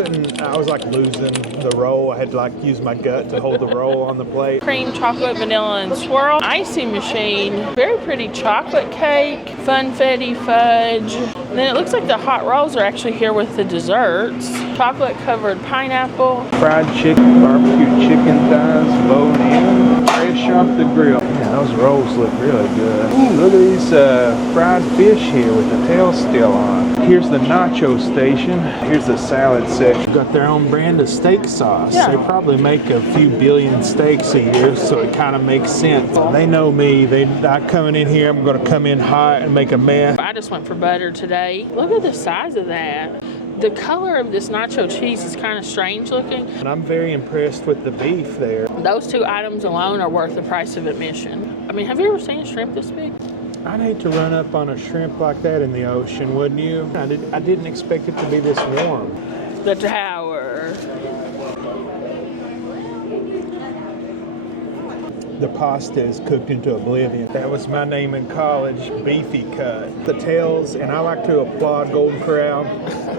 I was like losing the roll. I had to like use my gut to hold the roll on the plate. Cream, chocolate, vanilla, and swirl. Icy machine. Very pretty chocolate cake. Funfetti fudge. And then it looks like the hot rolls are actually here with the desserts. Chocolate covered pineapple. Fried chicken, barbecue chicken thighs, bone-in, fresh off the grill. Yeah, those rolls look really good. Ooh, look at these fried fish here with the tail still on. Here's the nacho station. Here's the salad section. Got their own brand of steak sauce. Yeah. They probably make a few billion steaks a year, so it kind of makes sense. They know me. They're not coming in here. I'm going to come in hot and make a mess. I just went for butter today. Look at the size of that. The color of this nacho cheese is kind of strange looking. And I'm very impressed with the beef there. Those two items alone are worth the price of admission. I mean, have you ever seen a shrimp this big? I'd hate to run up on a shrimp like that in the ocean, wouldn't you? I didn't expect it to be this warm. The tower. The pasta is cooked into oblivion. That was my name in college, beefy cut. The tails, and I like to applaud Golden Corral.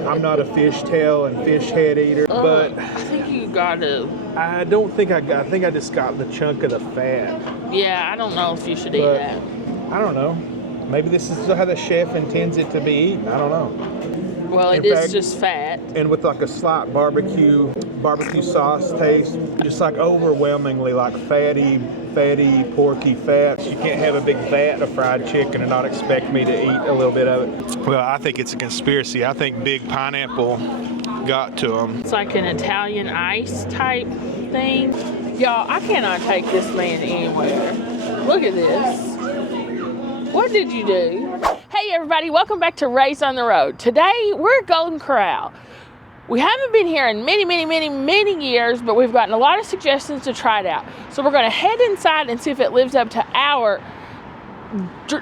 I'm not a fish tail and fish head eater, but I think you gotta. I don't think I think I just got the chunk of the fat. Yeah, I don't know if you should eat But that. I don't know. Maybe this is how the chef intends it to be eaten. I don't know. Well, it is just fat. And with like a slight barbecue sauce taste, just like overwhelmingly like fatty, porky fat. You can't have a big vat of fried chicken and not expect me to eat a little bit of it. Well, I think it's a conspiracy. I think Big Pineapple got to them. It's like an Italian ice type thing. Y'all, I cannot take this man anywhere. Look at this. What did you do? Hey everybody, welcome back to Raised on the Road. Today, we're at Golden Corral. We haven't been here in many years, but we've gotten a lot of suggestions to try it out. So we're gonna head inside and see if it lives up to our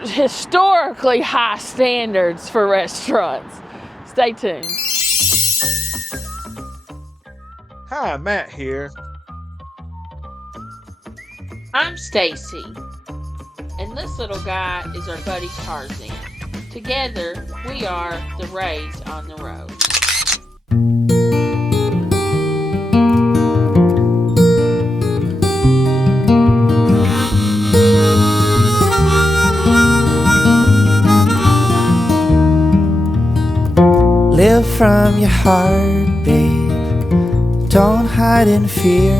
historically high standards for restaurants. Stay tuned. Hi, Matt here. I'm Staci. And this little guy is our buddy Tarzan. Together, we are the Raised on the Road. Live from your heart, babe. Don't hide in fear.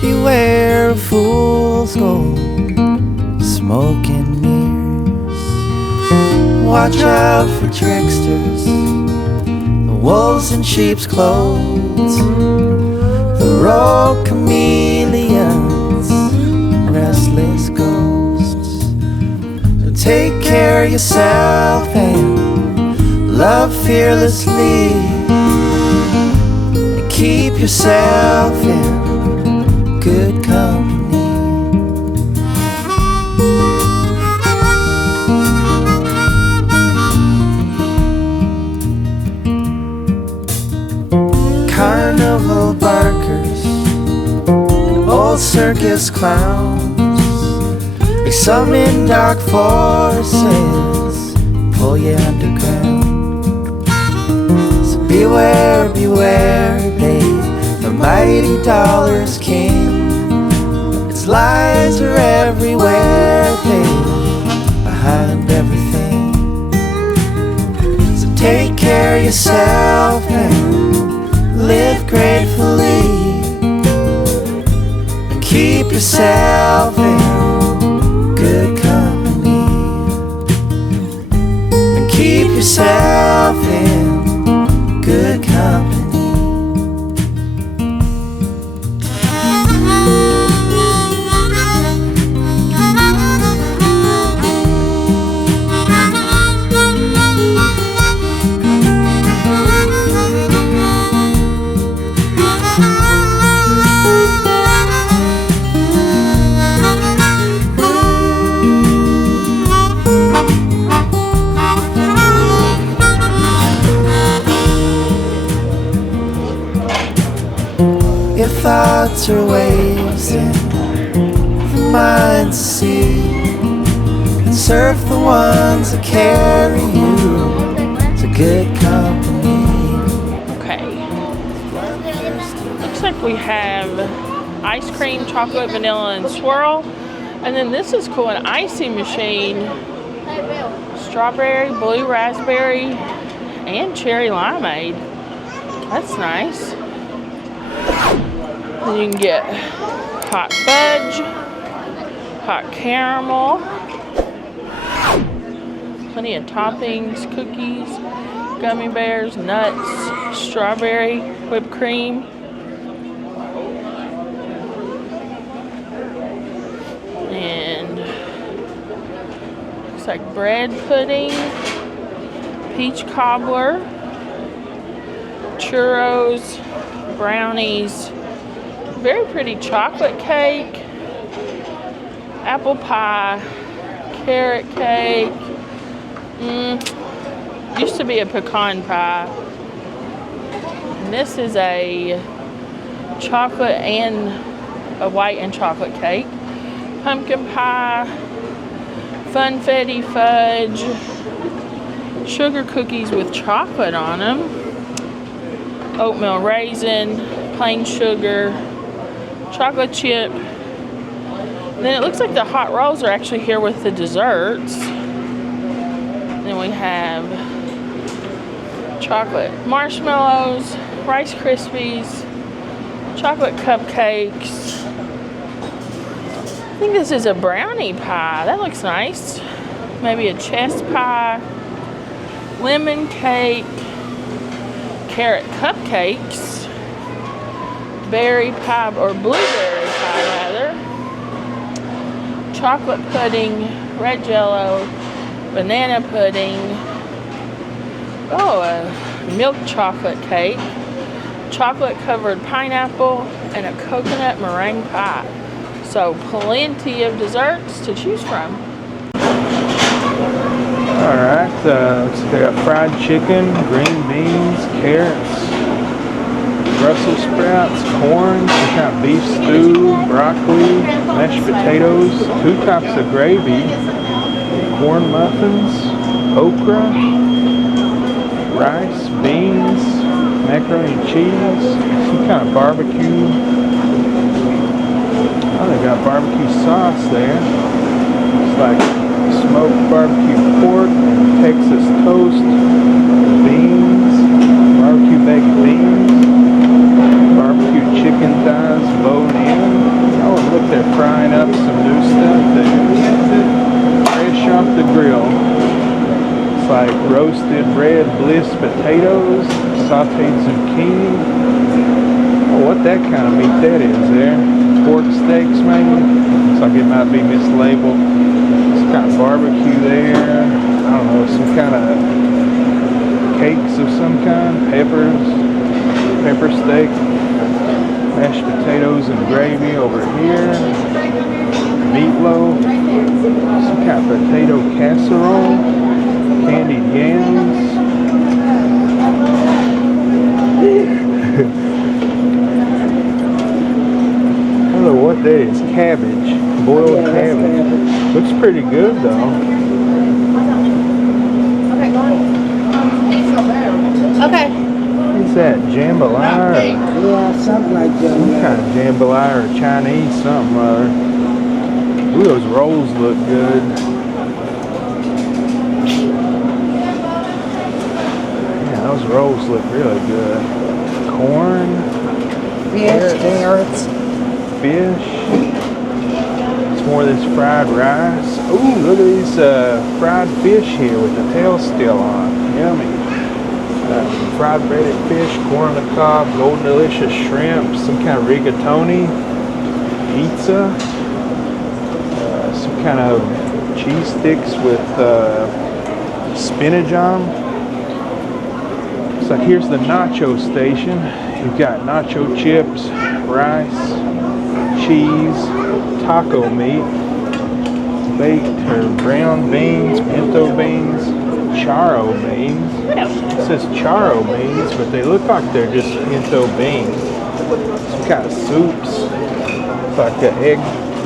Beware of fool's gold, smoking mirrors. Watch out for tricksters, the wolves in sheep's clothes, the rogue chameleons, restless ghosts. So take care of yourself and love fearlessly, and keep yourself in good company. Carnival barkers and old circus clowns, they summon dark forces, pull you underground. So beware, babe, the mighty dollar's king. Its lies are everywhere, babe, behind everything. So take care of yourself and live gratefully, and keep yourself in good company, and keep yourself in good company. Your thoughts are waves in the mind's sea, and surf the ones that carry you to good company. Okay. Looks like we have ice cream, chocolate, vanilla, and swirl. And then this is cool, an icy machine. Strawberry, blue raspberry, and cherry limeade. That's nice. Then you can get hot fudge, hot caramel, plenty of toppings, cookies, gummy bears, nuts, strawberry, whipped cream. And looks like bread pudding, peach cobbler, churros, brownies, very pretty chocolate cake, apple pie, carrot cake, used to be a pecan pie. And this is a chocolate and a white and chocolate cake, pumpkin pie, funfetti fudge, sugar cookies with chocolate on them, oatmeal raisin, plain sugar, chocolate chip. And then it looks like the hot rolls are actually here with the desserts. Then we have chocolate marshmallows, Rice Krispies, chocolate cupcakes. I think this is a brownie pie. That looks nice. Maybe a chess pie, lemon cake, carrot cupcakes, berry pie, or blueberry pie rather, chocolate pudding, red jello, banana pudding, oh, a milk chocolate cake, chocolate covered pineapple, and a coconut meringue pie. So plenty of desserts to choose from. Alright, looks like I got fried chicken, green beans, carrots, Brussels sprouts, corn, some kind of beef stew, broccoli, mashed potatoes, 2 types of gravy, corn muffins, okra, rice, beans, macaroni and cheese, some kind of barbecue. Oh, they got barbecue sauce there. It's like smoked barbecue pork, Texas toast, beans, barbecue baked beans, barbecue chicken thighs bone in. Oh, look, they're frying up some new stuff there. Fresh off the grill. It's like roasted red bliss potatoes, sauteed zucchini. Oh, what that kind of meat that is there. Pork steaks maybe. Looks like it might be mislabeled. Some kind of barbecue there. I don't know, some kind of cakes of some kind. Peppers, pepper steak, mashed potatoes and gravy over here. Meatloaf, some kind of potato casserole, candied yams. I don't know what that is. Cabbage, boiled cabbage. Looks pretty good though. Okay, go on. Okay. What's that? Jambalaya? Yeah, something like that. Some kind of jambalaya or Chinese something or other. Ooh, those rolls look good. Yeah, those rolls look really good. Corn, Carrots. fish. It's more of this fried rice. Ooh, look at these fried fish here with the tail still on. Yummy. Fried breaded fish, corn on the cob, golden delicious shrimp, some kind of rigatoni, pizza, some kind of cheese sticks with spinach on them. It's like here's the nacho station. You've got nacho chips, rice, cheese, taco meat, baked or brown beans, pinto beans, charro beans. It says charro beans, but they look like they're just pinto beans. Some kind of soups, it's like an egg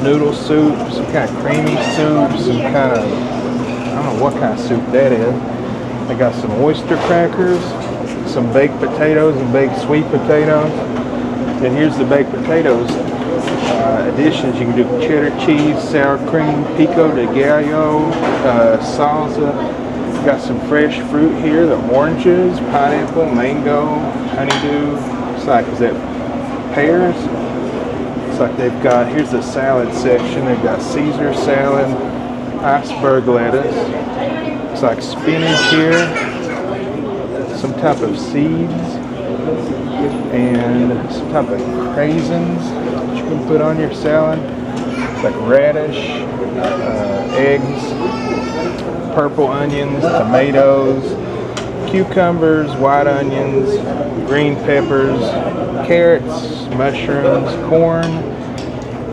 noodle soup, some kind of creamy soup, some kind of, I don't know what kind of soup that is. They got some oyster crackers, some baked potatoes and baked sweet potatoes. And here's the baked potatoes additions. You can do cheddar cheese, sour cream, pico de gallo, salsa. Got some fresh fruit here, the oranges, pineapple, mango, honeydew. It's like, is that pears? It's like they've got, here's the salad section. They've got Caesar salad, iceberg lettuce. It's like spinach here, some type of seeds, and some type of raisins that you can put on your salad. It's like radish, eggs, purple onions, tomatoes, cucumbers, white onions, green peppers, carrots, mushrooms, corn,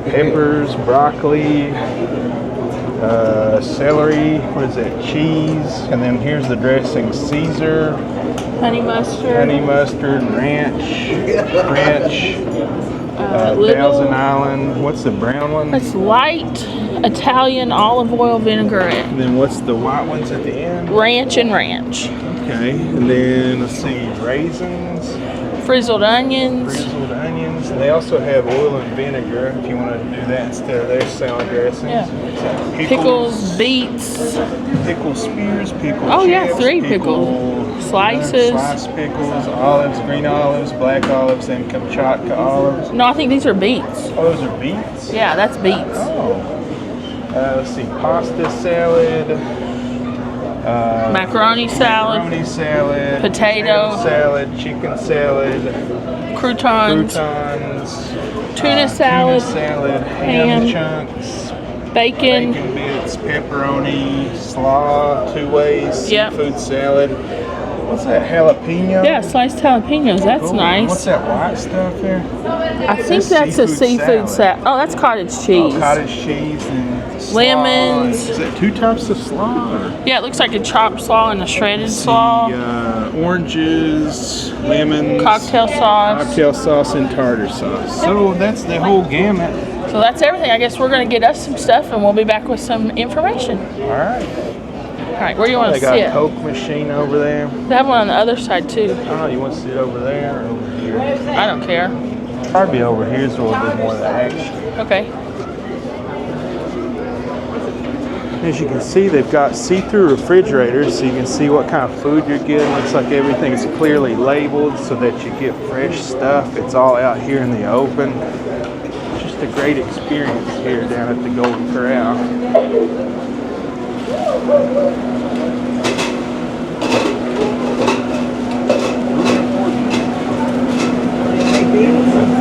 peppers, broccoli, celery, what is that, cheese, and then here's the dressing, Caesar, honey mustard, ranch, Thousand Island, what's the brown one? It's light Italian olive oil vinaigrette. And then what's the white ones at the end? Ranch and ranch. Okay, and then let's see, raisins, Frizzled onions. And they also have oil and vinegar if you want to do that instead of their salad dressings. Yeah. Pickles, beets. Pickle spears, pickle Oh chips, yeah, 3 pickles. Slices. Sliced pickles, olives, green olives, black olives, and Kamchatka olives. No, I think these are beets. Oh, those are beets? Yeah, that's beets. Oh. Let's see, pasta salad. Macaroni salad. Potato. Salad, chicken salad. Croutons. Tuna salad. Ham chunks. Bacon. Bacon bits, pepperoni, slaw, two-way, seafood salad. What's that, jalapeno? Yeah, sliced jalapenos. That's Cool. nice. What's that white stuff there? I think that's a seafood salad. Oh, that's cottage cheese. Oh, cottage cheese and slaw. Lemons. Is that 2 types of slaw? Or? Yeah, it looks like a chopped slaw and a shredded slaw. Oranges, lemons, Cocktail sauce, and tartar sauce. So that's the whole gamut. So that's everything. I guess we're going to get us some stuff and we'll be back with some information. All right. All right, where do you want to They got sit? a Coke machine over there. They have one on the other side too. Oh, you want to sit over there or over here? I don't care. Probably over here is a little bit more of the action. Okay. As you can see, they've got see-through refrigerators so you can see what kind of food you're getting. Looks like everything's clearly labeled so that you get fresh stuff. It's all out here in the open. Just a great experience here down at the Golden Corral.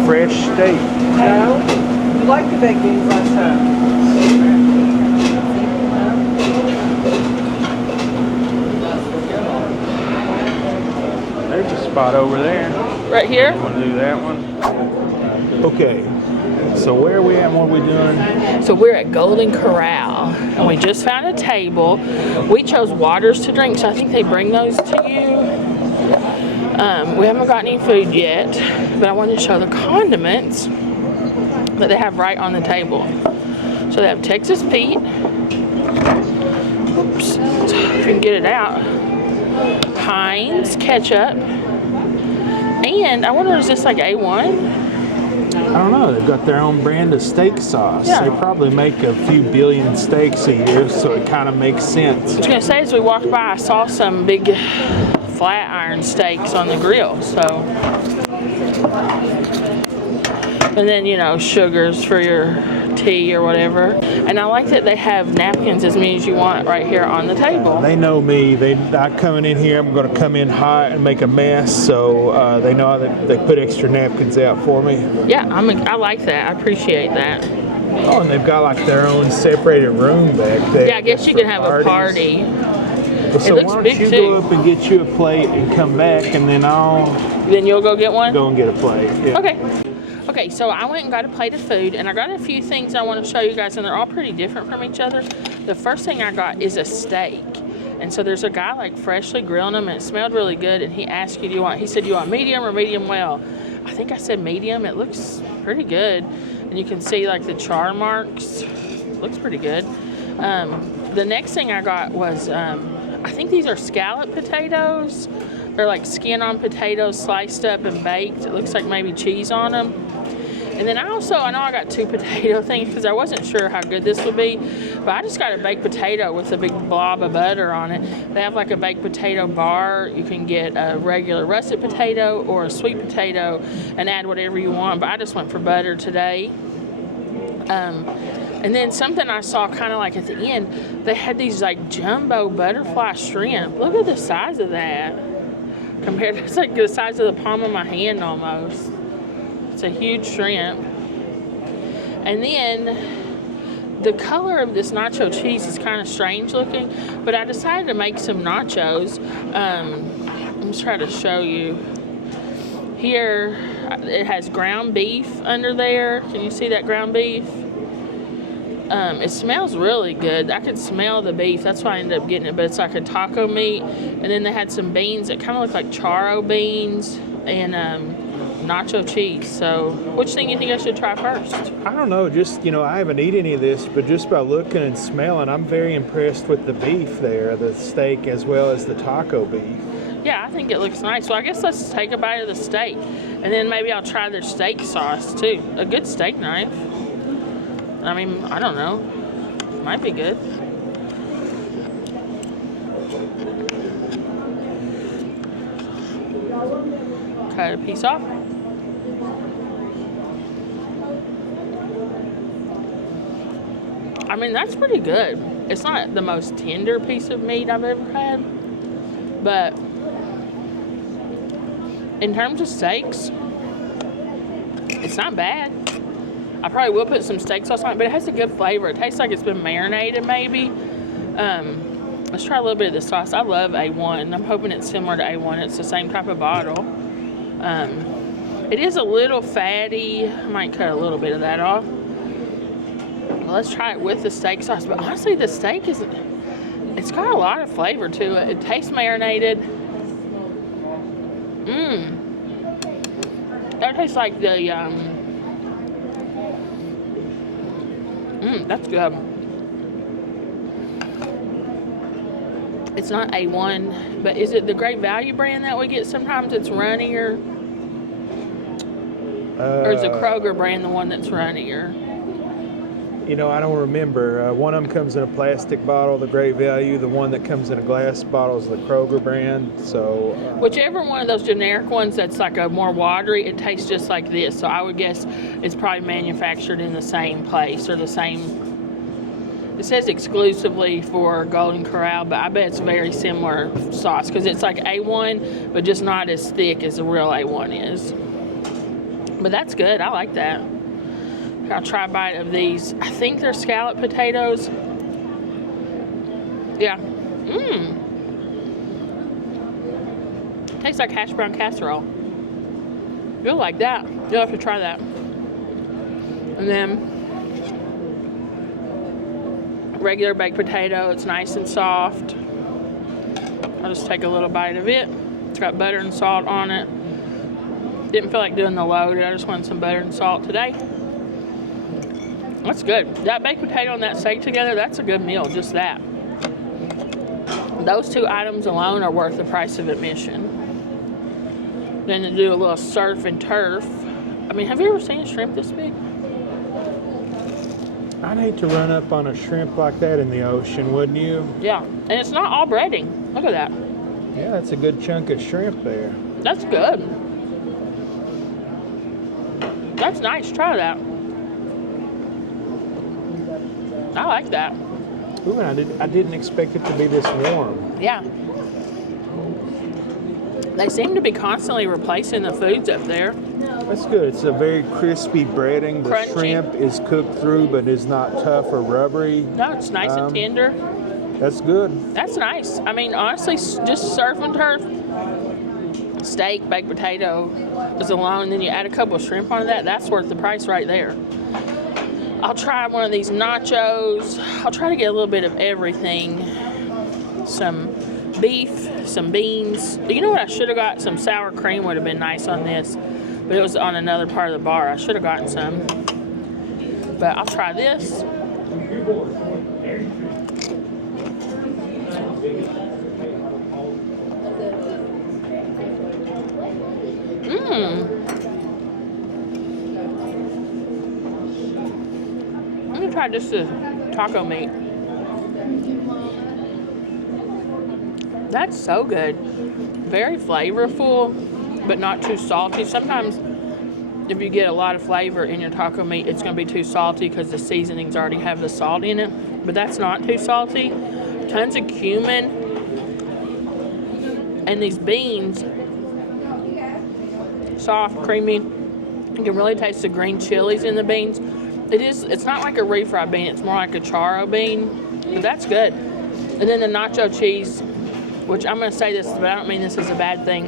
Fresh steak. No? You liked the baked beans last time. There's a spot over there. Right here? Want to do that one? Okay. So where are we at and what are we doing? So we're at Golden Corral and we just found a table. We chose waters to drink, so I think they bring those to you. We haven't gotten any food yet, but I wanted to show the condiments that they have right on the table. So they have Texas Pete. Oops, if you can get it out. Heinz ketchup. And I wonder, is this like A1? I don't know. They've got their own brand of steak sauce. Yeah. They probably make a few billion steaks a year, so it kind of makes sense. I was going to say, as we walked by, I saw some big flat iron steaks on the grill. So, and then, you know, sugars for your tea or whatever. And I like that they have napkins as many as you want right here on the table. They know me. I coming in here, I'm going to come in hot and make a mess, so they know that they put extra napkins out for me. Yeah, I like that. I appreciate that. Oh, and they've got like their own separated room back there. Yeah, I guess you can have a party. So looks why don't big, you too. go up and get you a plate and come back, and then I'll Then you'll go get one? go and get a plate. Yeah. Okay. Okay, so I went and got a plate of food, and I got a few things I want to show you guys, and they're all pretty different from each other. The first thing I got is a steak. And so there's a guy like freshly grilling them, and it smelled really good, and he asked you, he said, you want medium or medium well? I think I said medium. It looks pretty good. And you can see like the char marks. Looks pretty good. The next thing I got was, I think these are scalloped potatoes. They're like skin on potatoes, sliced up and baked. It looks like maybe cheese on them. And then I know I got 2 potato things because I wasn't sure how good this would be, but I just got a baked potato with a big blob of butter on it. They have like a baked potato bar. You can get a regular russet potato or a sweet potato and add whatever you want, but I just went for butter today. And then something I saw kind of like at the end, they had these like jumbo butterfly shrimp. Look at the size of that. Compared to, it's like the size of the palm of my hand almost. It's a huge shrimp. And then the color of this nacho cheese is kind of strange looking, but I decided to make some nachos. I'm just trying to show you. Here, it has ground beef under there. Can you see that ground beef? It smells really good. I could smell the beef. That's why I ended up getting it, but it's like a taco meat. And then they had some beans that kind of look like charo beans and nacho cheese. So which thing you think I should try first? I don't know, just, I haven't eaten any of this, but just by looking and smelling, I'm very impressed with the beef there, the steak as well as the taco beef. Yeah, I think it looks nice. So I guess let's take a bite of the steak. And then maybe I'll try their steak sauce too. A good steak knife. I mean, I don't know. Might be good. Cut a piece off. I mean, that's pretty good. It's not the most tender piece of meat I've ever had, but in terms of steaks, it's not bad. I probably will put some steak sauce on it, but it has a good flavor. It tastes like it's been marinated maybe. Let's try a little bit of the sauce. I love A1. I'm hoping it's similar to A1. It's the same type of bottle. It is a little fatty. I might cut a little bit of that off. Well, let's try it with the steak sauce. But honestly, the steak it's got a lot of flavor to it. It tastes marinated. That tastes like the, that's good. It's not A1, but is it the Great Value brand that we get sometimes? It's runnier. Or is the Kroger brand the one that's runnier? I don't remember. One of them comes in a plastic bottle, the Great Value. The one that comes in a glass bottle is the Kroger brand. So whichever one of those generic ones that's like a more watery, it tastes just like this. So I would guess it's probably manufactured in the same place or the same. It says exclusively for Golden Corral, but I bet it's very similar sauce because it's like A1, but just not as thick as the real A1 is. But that's good. I like that. I'll try a bite of these. I think they're scalloped potatoes. Yeah. Tastes like hash brown casserole. You'll like that. You'll have to try that. And then regular baked potato. It's nice and soft. I'll just take a little bite of it. It's got butter and salt on it. Didn't feel like doing the load. I just wanted some butter and salt today. That's good. That baked potato and that steak together, that's a good meal, just that. Those 2 items alone are worth the price of admission. Then to do a little surf and turf. I mean, have you ever seen a shrimp this big? I'd hate to run up on a shrimp like that in the ocean, wouldn't you? Yeah, and it's not all breading. Look at that. Yeah, that's a good chunk of shrimp there. That's good. That's nice. Try that. I like that. Ooh, and I didn't expect it to be this warm. Yeah. They seem to be constantly replacing the foods up there. That's good. It's a very crispy breading. The Crunchy. shrimp is cooked through, but is not tough or rubbery. No, it's nice and tender. That's good. That's nice. I mean, honestly, just surf and turf, steak, baked potato is alone, and then you add a couple of shrimp onto that. That's worth the price right there. I'll try one of these nachos. I'll try to get a little bit of everything. Some beef, some beans. You know what I should have got? Some sour cream would have been nice on this, but it was on another part of the bar. I should have gotten some. But I'll try this. Let me try just the taco meat. That's so good. Very flavorful, but not too salty. Sometimes if you get a lot of flavor in your taco meat, it's going to be too salty because the seasonings already have the salt in it. But that's not too salty. Tons of cumin. And these beans, soft, creamy. You can really taste the green chilies in the beans. It's not like a refried bean, it's more like a charro bean, but that's good. And then the nacho cheese, which I'm gonna say this, but I don't mean this as a bad thing.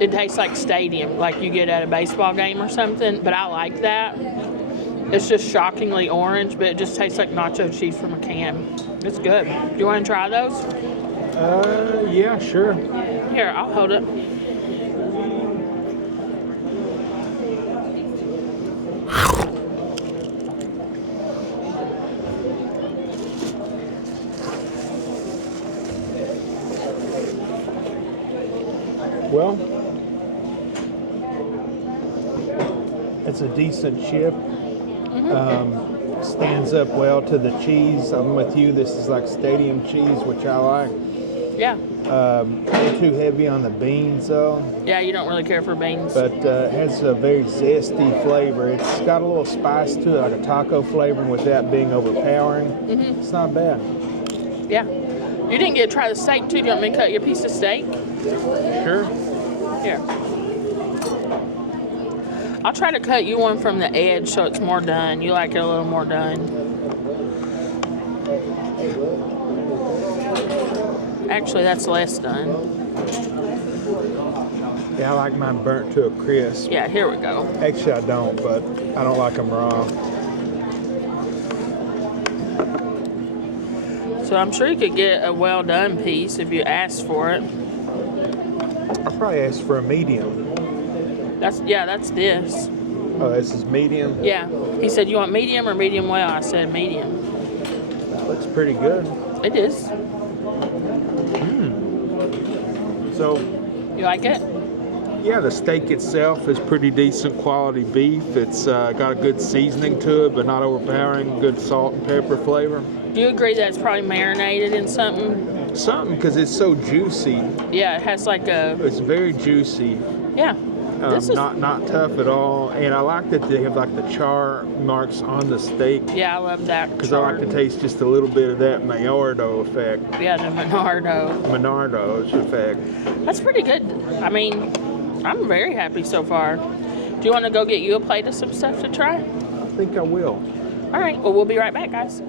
It tastes like stadium, like you get at a baseball game or something, but I like that. It's just shockingly orange, but it just tastes like nacho cheese from a can. It's good. Do you wanna try those? Yeah, sure. Here, I'll hold it. Well, it's a decent chip. Stands up well to the cheese. I'm with you. This is like stadium cheese, which I like. Yeah. Too heavy on the beans, though. Yeah, you don't really care for beans. But it has a very zesty flavor. It's got a little spice to it, like a taco flavor, without being overpowering. It's not bad. Yeah. You didn't get to try the steak, too. Do you want me to cut you a piece of steak? Sure. Here. I'll try to cut you one from the edge so it's more done. You like it a little more done. Actually, that's less done. Yeah, I like mine burnt to a crisp. Yeah, here we go. Actually, I don't, but I don't like them raw. So I'm sure you could get a well done piece if you asked for it. I'll probably ask for a medium. That's this. Oh, this is medium? Yeah. He said, you want medium or medium well? I said medium. That looks pretty good. It is. So, You like it? yeah, the steak itself is pretty decent quality beef. It's got a good seasoning to it, but not overpowering. Good salt and pepper flavor. Do you agree that it's probably marinated in something? Something, because it's so juicy. Yeah, it has like a... It's very juicy. Yeah. This is... Not tough at all. And I like that they have like the char marks on the steak. Yeah, I love that. Because I like to taste just a little bit of that Maillard effect. Yeah, the Menardo. Menardo's effect. That's pretty good. I mean, I'm very happy so far. Do you want to go get you a plate of some stuff to try? I think I will. All right. Well, we'll be right back, guys.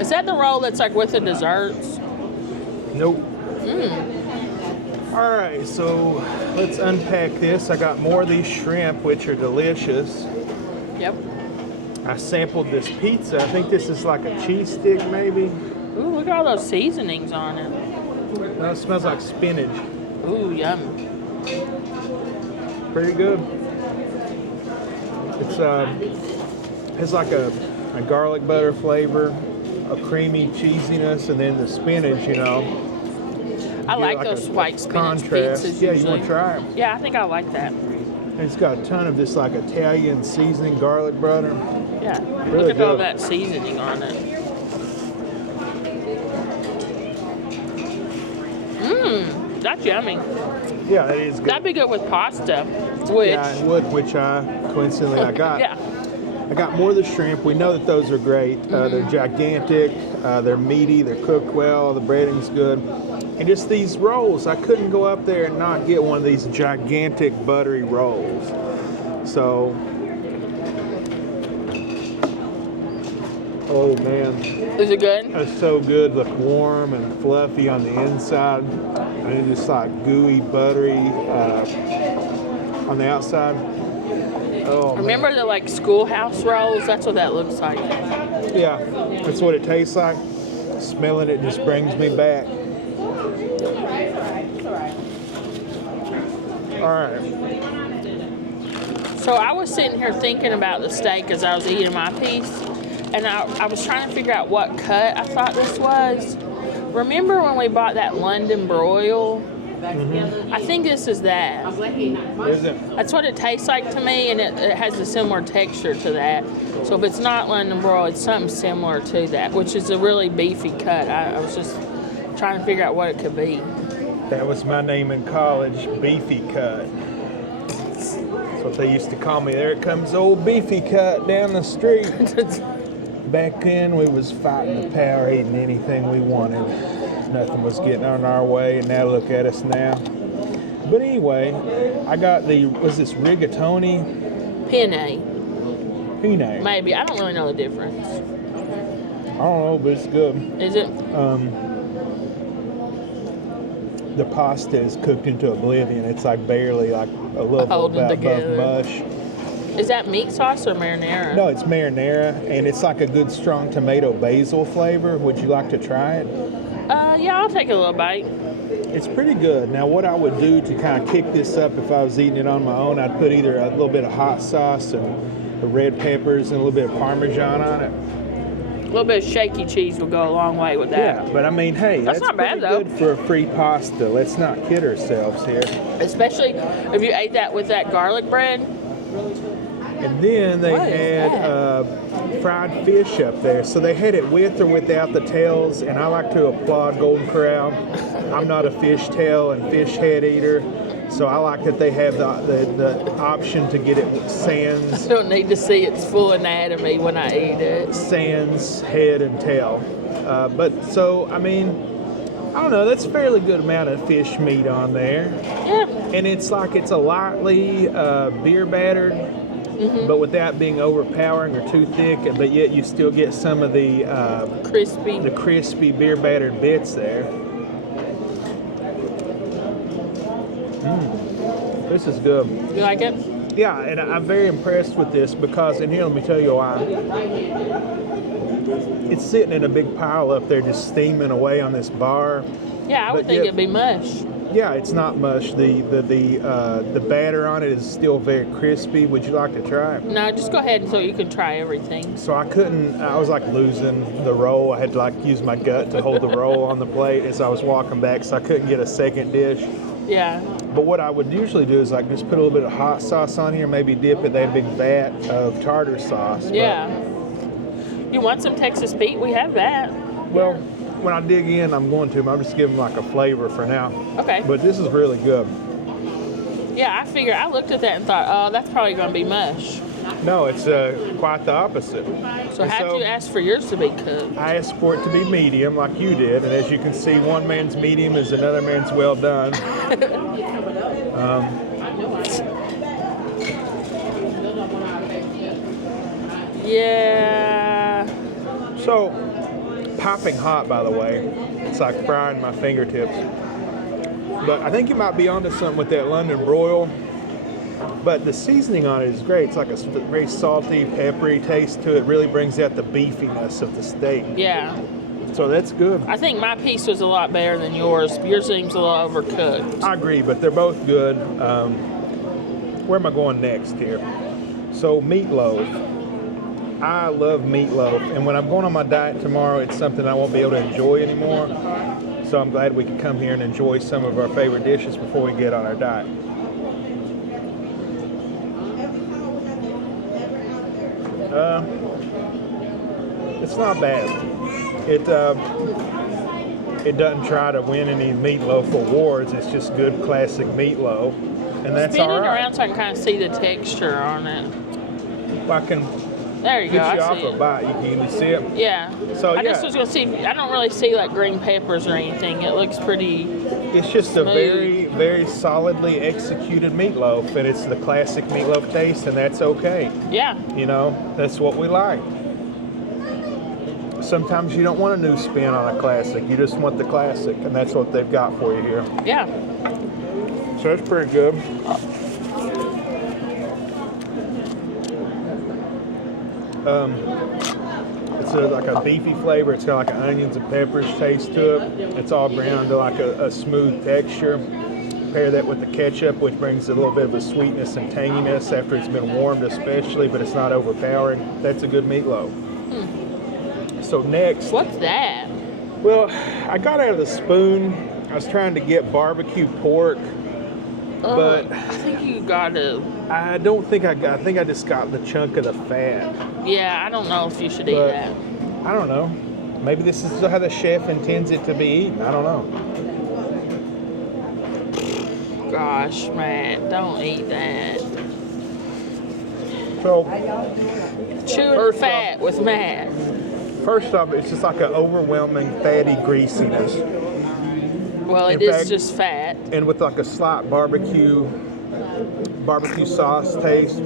Is that the roll that's like with the desserts? Nope. All right, so let's unpack this. I got more of these shrimp, which are delicious. Yep. I sampled this pizza. I think this is like a cheese stick, maybe. Ooh, look at all those seasonings on it. No, it smells like spinach. Ooh, yum. Pretty good. It's has like a garlic butter flavor, a creamy cheesiness, and then the spinach, you know. I like those white spinach pizzas. Yeah, you want to try them? Yeah, I think I like that. And it's got a ton of this like Italian seasoning garlic butter. Yeah, Really look at all good. that seasoning on it. That's yummy. Yeah, it is good. That'd be good with pasta, which... Yeah, it would, which coincidentally I got. Yeah. I got more of the shrimp. We know that those are great. They're gigantic. They're meaty. They're cooked well. The breading's good. And just these rolls, I couldn't go up there and not get one of these gigantic buttery rolls. So, oh man. Is it good? It's so good. Look warm and fluffy on the inside. And then just like gooey, buttery on the outside. Oh, Remember man. the like schoolhouse rolls? That's what that looks like. Yeah, that's what it tastes like. Smelling it just brings me back. All right. So I was sitting here thinking about the steak as I was eating my piece, and I was trying to figure out what cut I thought this was. Remember when we bought that London broil? I think this is that. Is it? That's what it tastes like to me, and it has a similar texture to that. So if it's not London broil, it's something similar to that, which is a really beefy cut. I was just trying to figure out what it could be. That was my name in college, Beefy Cut. That's what they used to call me. There it comes old Beefy Cut down the street. Back then, we was fighting the power, eating anything we wanted. Nothing was getting on our way, and now look at us now. But anyway, I got was this rigatoni? Penne. Penne. Maybe. I don't really know the difference. I don't know, but it's good. Is it? The pasta is cooked into oblivion. It's like barely like a little Holding above together. mush. Is that meat sauce or marinara? No, it's marinara, and it's like a good strong tomato basil flavor. Would you like to try it? Yeah, I'll take a little bite. It's pretty good. Now, what I would do to kind of kick this up if I was eating it on my own, I'd put either a little bit of hot sauce and the red peppers and a little bit of Parmesan on it. A little bit of shaky cheese will go a long way with that. Yeah, but I mean, hey, That's not bad, pretty though. good for a free pasta. Let's not kid ourselves here. Especially if you ate that with that garlic bread. And then they What is had fried fish up there. So they had it with or without the tails, and I like to applaud Golden Corral. I'm not a fish tail and fish head eater, so I like that they have the option to get it with sans. I don't need to see its full anatomy when I eat it. Sans head and tail. But so, I mean, I don't know, that's a fairly good amount of fish meat on there. Yeah. And it's like it's a lightly beer battered, but without being overpowering or too thick, but yet you still get some of the crispy beer battered bits there. This is good. You like it? Yeah, and I'm very impressed with this because, and here, let me tell you why. It's sitting in a big pile up there just steaming away on this bar. Yeah, I would But think yet- it'd be mush. Yeah, it's not much. The batter on it is still very crispy. Would you like to try it? No, just go ahead so you can try everything. So I was like losing the roll. I had to like use my gut to hold the roll on the plate as I was walking back, so I couldn't get a second dish. Yeah. But what I would usually do is like just put a little bit of hot sauce on here, maybe dip it. They had a big vat of tartar sauce. Yeah. You want some Texas Pete? We have that. Well, when I dig in, I'm going to. I'm just giving like a flavor for now. Okay. But this is really good. Yeah, I looked at that and thought, oh, that's probably going to be mush. No, it's quite the opposite. So And how'd you ask for yours to be cooked? I asked for it to be medium, like you did, and as you can see, one man's medium is another man's well done. Yeah. So, popping hot, by the way. It's like frying my fingertips. But I think you might be onto something with that London broil. But the seasoning on it is great. It's like a very salty, peppery taste to it. Really brings out the beefiness of the steak. Yeah. So that's good. I think my piece was a lot better than yours. Yours seems a little overcooked. I agree, but they're both good. Where am I going next here? So meatloaf. I love meatloaf, and when I'm going on my diet tomorrow, it's something I won't be able to enjoy anymore. So I'm glad we could come here and enjoy some of our favorite dishes before we get on our diet. It's not bad. It doesn't try to win any meatloaf awards. It's just good classic meatloaf, and that's Spin all it right. around so I can kind of see the texture on it. If I can There you go. get you I off see a it. bite, you can even see it. Yeah. So, I just yeah. was gonna see. I don't really see like green peppers or anything. It looks pretty. It's just a Smooth. very, very solidly executed meatloaf, and it's the classic meatloaf taste, and that's okay. Yeah. You know, that's what we like. Sometimes you don't want a new spin on a classic. You just want the classic, and that's what they've got for you here. Yeah. So that's pretty good. Let's like a beefy flavor. It's got like an onions and peppers taste to it. It's all browned to like a smooth texture. Pair that with the ketchup, which brings a little bit of a sweetness and tanginess after it's been warmed especially, but it's not overpowering. That's a good meatloaf. So next... What's that? Well, I got out of the spoon. I was trying to get barbecue pork, but... I think you gotta... I don't think I got... I think I just got the chunk of the fat. Yeah, I don't know if you should eat that. I don't know. Maybe this is how the chef intends it to be eaten. I don't know. Gosh, Matt, don't eat that. So, Chewing the fat with Matt. first off, it's just like an overwhelming fatty greasiness. Well, it is just fat. And with like a slight barbecue sauce taste,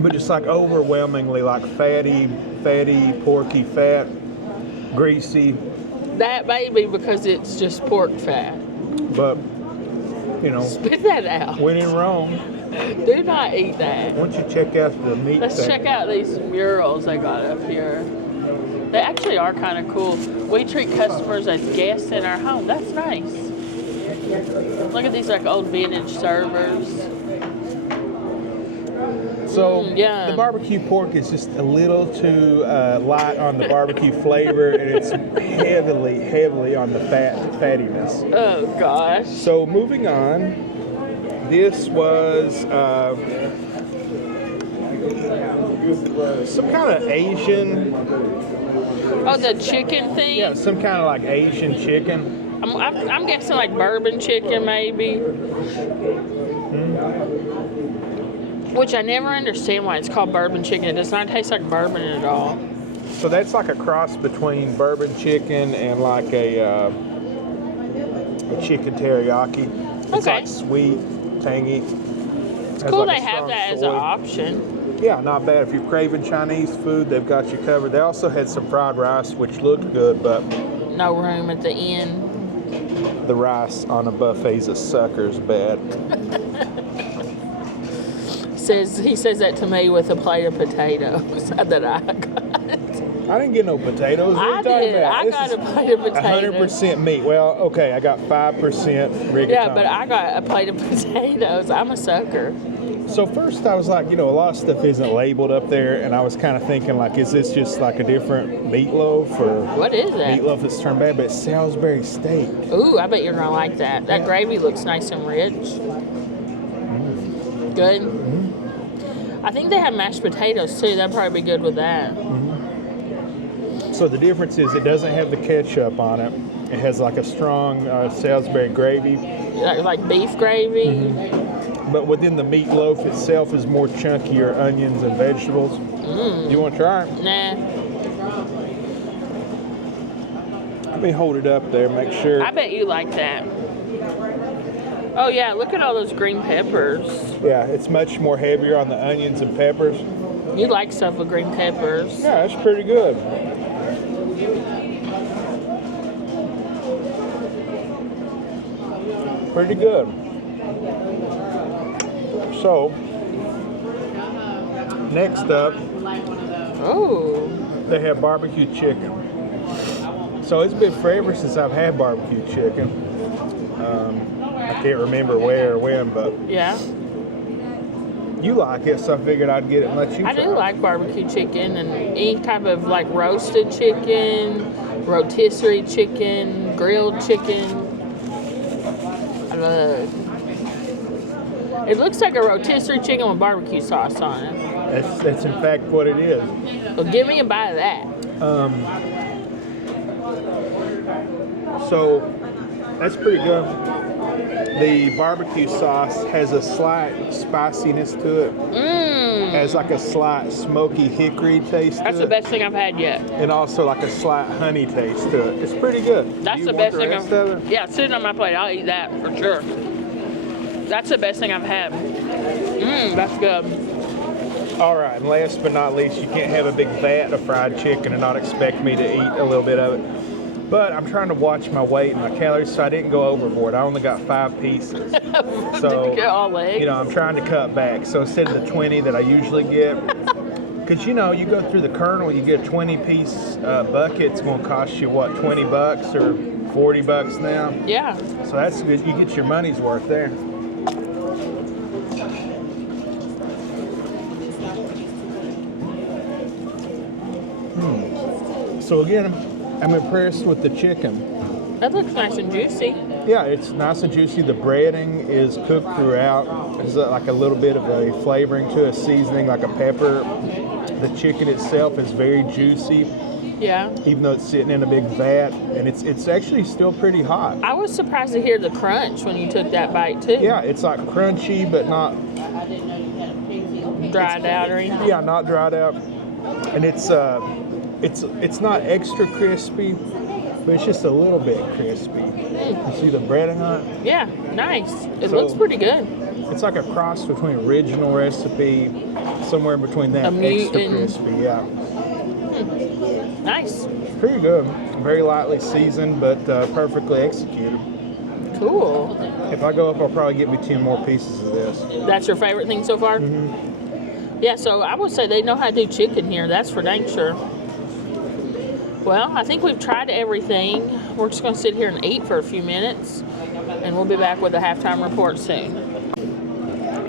but just like overwhelmingly like fatty, porky fat, greasy. That may be because it's just pork fat. But, you know, Spit that out. when in Rome, Do not eat that. why don't you check out the meat Let's section? check out these murals they got up here. They actually are kind of cool. We treat customers as guests in our home. That's nice. Look at these like old vintage servers. So yum. the barbecue pork is just a little too light on the barbecue flavor, and it's heavily on the fattiness. Oh gosh. So moving on, this was some kind of Asian, Oh, the chicken thing? yeah, some kind of like Asian chicken. I'm guessing like bourbon chicken maybe. Which I never understand why it's called bourbon chicken. It does not taste like bourbon at all. So that's like a cross between bourbon chicken and like a chicken teriyaki. It's Okay. like sweet, tangy. It's cool they have that as an option. Yeah, not bad. If you're craving Chinese food, they've got you covered. They also had some fried rice, which looked good, but No room at the end. the rice on a buffet's a sucker's bad. He says that to me with a plate of potatoes that I got. I didn't get no potatoes. What are I you talking did. about? I This got is a plate of potatoes. 100% meat. Well, okay, I got 5% rigatoni. Yeah, but I got a plate of potatoes. I'm a sucker. So first I was like, you know, a lot of stuff isn't labeled up there, and I was kind of thinking like, is this just like a different meatloaf or What is it? meatloaf that's turned bad? But it's Salisbury steak. Ooh, I bet you're gonna like that. That gravy looks nice and rich. Good. I think they have mashed potatoes too. That'd probably be good with that. So the difference is it doesn't have the ketchup on it. It has like a strong Salisbury gravy. Like beef gravy. But within the meatloaf itself is more chunkier onions and vegetables. You want to try it? Nah. Let me hold it up there, make sure. I bet you like that. Oh yeah, look at all those green peppers. Yeah, it's much more heavier on the onions and peppers. You like stuff with green peppers. Yeah, it's pretty good. Pretty good. So, next up, Oh. they have barbecue chicken. So it's been forever since I've had barbecue chicken. I can't remember where or when, but Yeah. you like it, so I figured I'd get it and let you try. I do like barbecue chicken and any type of like roasted chicken, rotisserie chicken, grilled chicken. I love. It looks like a rotisserie chicken with barbecue sauce on it. That's in fact what it is. Well, give me a bite of that. So that's pretty good. The barbecue sauce has a slight spiciness to it. Has like a slight smoky hickory taste That's to the it. best thing I've had yet. And also like a slight honey taste to it. It's pretty good. That's Do you the want best thing rest I've. of it? Yeah, sitting on my plate, I'll eat that for sure. That's the best thing I've had. That's good. All right, and last but not least, you can't have a big vat of fried chicken and not expect me to eat a little bit of it. But I'm trying to watch my weight and my calories, so I didn't go overboard. I only got 5 pieces. So, Did you get all legs? you know, I'm trying to cut back. So instead of the 20 that I usually get, Because, you know, you go through the kernel, you get a 20-piece bucket. It's going to cost you, what, 20 bucks or 40 bucks now? Yeah. So that's good. You get your money's worth there. So again, I'm impressed with the chicken. That looks nice and juicy. Yeah, it's nice and juicy. The breading is cooked throughout. There's like a little bit of a flavoring to it, seasoning like a pepper. The chicken itself is very juicy. Yeah. Even though it's sitting in a big vat, and it's actually still pretty hot. I was surprised to hear the crunch when you took that bite too. Yeah, it's like crunchy, but not Dried out or anything. Yeah, not dried out, and it's not extra crispy, but it's just a little bit crispy. You see the breading on it? Yeah, nice. It So- looks pretty good. It's like a cross between original recipe, somewhere in between that A extra mutant. crispy. Yeah, Nice. pretty good. Very lightly seasoned, but perfectly executed. Cool. If I go up, I'll probably get me 10 more pieces of this. That's your favorite thing so far? Yeah, so I would say they know how to do chicken here. That's for dang sure. Well, I think we've tried everything. We're just going to sit here and eat for a few minutes, and we'll be back with a halftime report soon.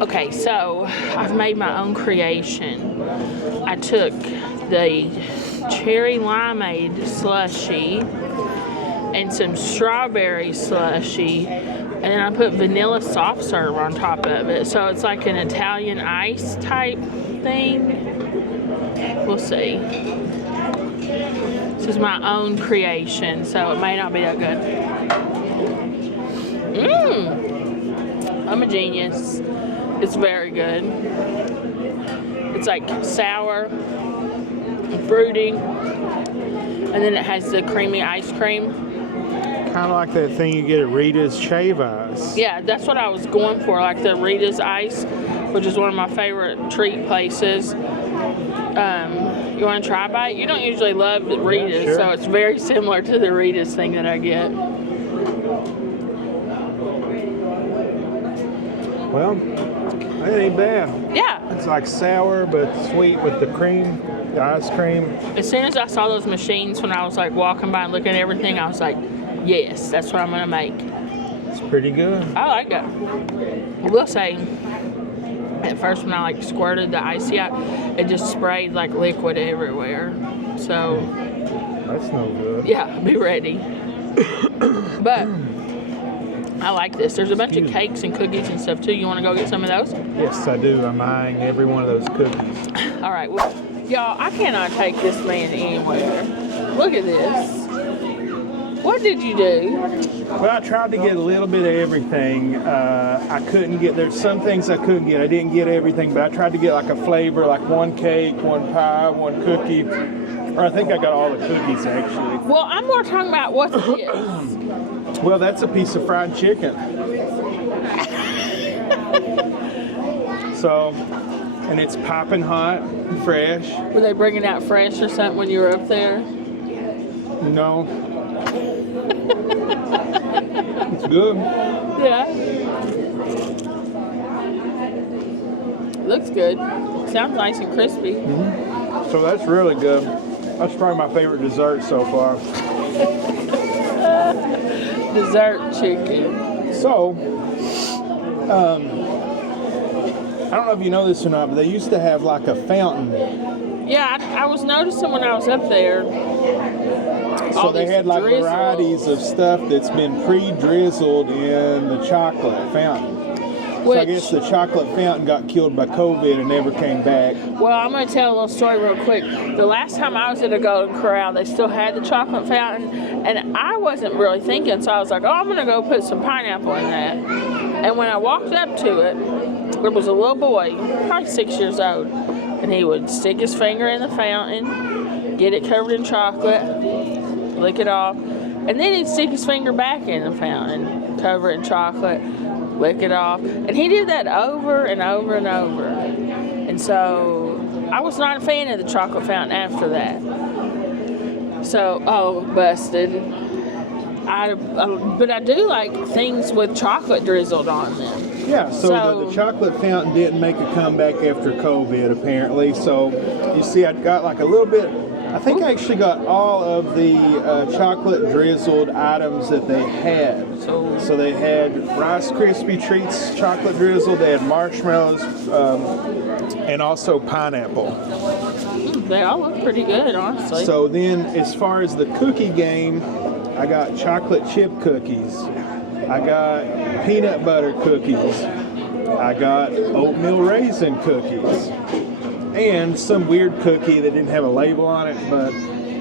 Okay, so I've made my own creation. I took the cherry limeade slushie and some strawberry slushie, and then I put vanilla soft serve on top of it. So it's like an Italian ice type thing. We'll see. This is my own creation, so it may not be that good. I'm a genius. It's very good. It's like sour and fruity, and then it has the creamy ice cream. Kind of like that thing you get at Rita's Shave Ice. Yeah, that's what I was going for, like the Rita's Ice, which is one of my favorite treat places. You want to try a bite? You don't usually love the Rita's, sure. so it's very similar to the Rita's thing that I get. Well, that ain't bad. Yeah. It's like sour but sweet with the cream, the ice cream. As soon as I saw those machines when I was like walking by and looking at everything, I was like, yes, that's what I'm gonna make. It's pretty good. I like that. I will say, at first when I like squirted the icy out, it just sprayed like liquid everywhere. So That's no good. yeah, be ready. But I like this. There's a bunch of cakes and cookies and stuff too. You want to go get some of those? Yes, I do. I'm eyeing every one of those cookies. All right. Well, y'all, I cannot take this man anywhere. Look at this. What did you do? Well, I tried to get a little bit of everything. I couldn't get, there's some things I couldn't get. I didn't get everything, but I tried to get like a flavor, like one cake, one pie, one cookie. Or I think I got all the cookies actually. Well, I'm more talking about what's this. Well, that's a piece of fried chicken. So, and it's popping hot and fresh. Were they bringing out fresh or something when you were up there? No. It's good. Yeah. Looks good. Sounds nice and crispy. So that's really good. That's probably my favorite dessert so far. Dessert chicken. So, I don't know if you know this or not, but they used to have like a fountain. Yeah, I was noticing when I was up there. So they had like varieties of stuff that's been pre-drizzled in the chocolate fountain. So I guess the chocolate fountain got killed by COVID and never came back. Well, I'm going to tell a little story real quick. The last time I was at a Golden Corral, they still had the chocolate fountain, and I wasn't really thinking, so I was like, oh, I'm going to go put some pineapple in that. And when I walked up to it, there was a little boy, probably 6 years old, and he would stick his finger in the fountain, get it covered in chocolate, lick it off, and then he'd stick his finger back in the fountain, cover it in chocolate, lick it off. And he did that over and over and over. And so I was not a fan of the chocolate fountain after that. So, busted. But I do like things with chocolate drizzled on them. Yeah, so the chocolate fountain didn't make a comeback after COVID, apparently. So you see, I got like a little bit. I think I actually got all of the chocolate drizzled items that they had. So they had Rice Krispie treats, chocolate drizzled. They had marshmallows, and also pineapple. They all look pretty good, honestly. So then, as far as the cookie game, I got chocolate chip cookies. I got peanut butter cookies. I got oatmeal raisin cookies. And some weird cookie that didn't have a label on it, but...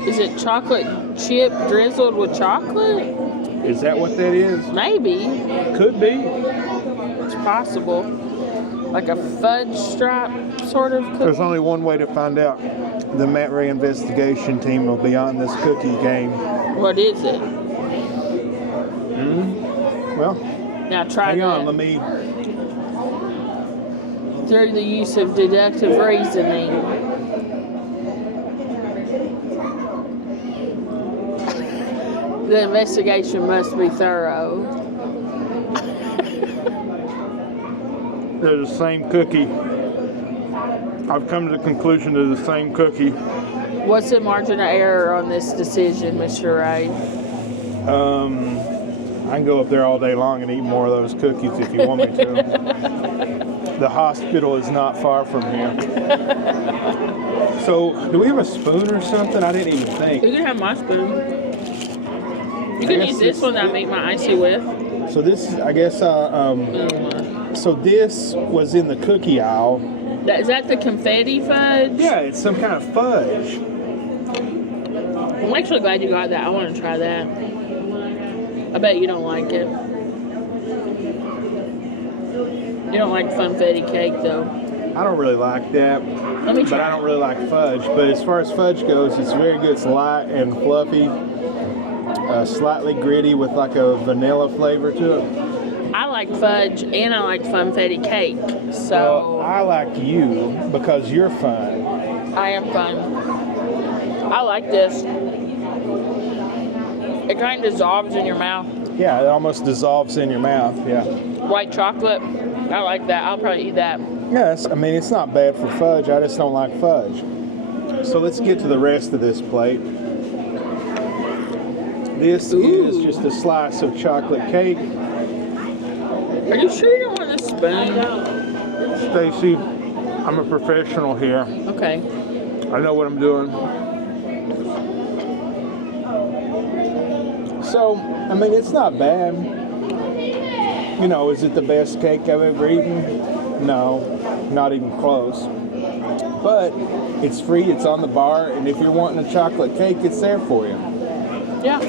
Is it chocolate chip drizzled with chocolate? Is that what that is? Maybe. Could be. It's possible. Like a fudge stripe sort of cookie. There's only one way to find out. The Matt Ray investigation team will be on this cookie game. What is it? Well, now try hang that. on, let me... Through the use of deductive reasoning. The investigation must be thorough. They're the same cookie. I've come to the conclusion they're the same cookie. What's the margin of error on this decision, Mr. Ray? I can go up there all day long and eat more of those cookies if you want me to. The hospital is not far from here. So, do we have a spoon or something? I didn't even think. You can have my spoon. You can use this one that I make my icy with. So this, I guess, so this was in the cookie aisle. Is that the confetti fudge? Yeah, it's some kind of fudge. I'm actually glad you got that. I want to try that. I bet you don't like it. You don't like funfetti cake, though. I don't really like that. Let me try. But I don't really like fudge. But as far as fudge goes, it's very good. It's light and fluffy, slightly gritty with like a vanilla flavor to it. I like fudge and I like funfetti cake. So Well, I like you because you're fun. I am fun. I like this. It kind of dissolves in your mouth. Yeah, it almost dissolves in your mouth. Yeah. White chocolate. I like that. I'll probably eat that. Yes, I mean, it's not bad for fudge. I just don't like fudge. So let's get to the rest of this plate. This is just a slice of chocolate cake. Are you sure you don't want this spoon? Staci, I'm a professional here. Okay. I know what I'm doing. So, I mean, it's not bad. You know, is it the best cake I've ever eaten? No, not even close. But it's free, it's on the bar, and if you're wanting a chocolate cake, it's there for you. Yeah.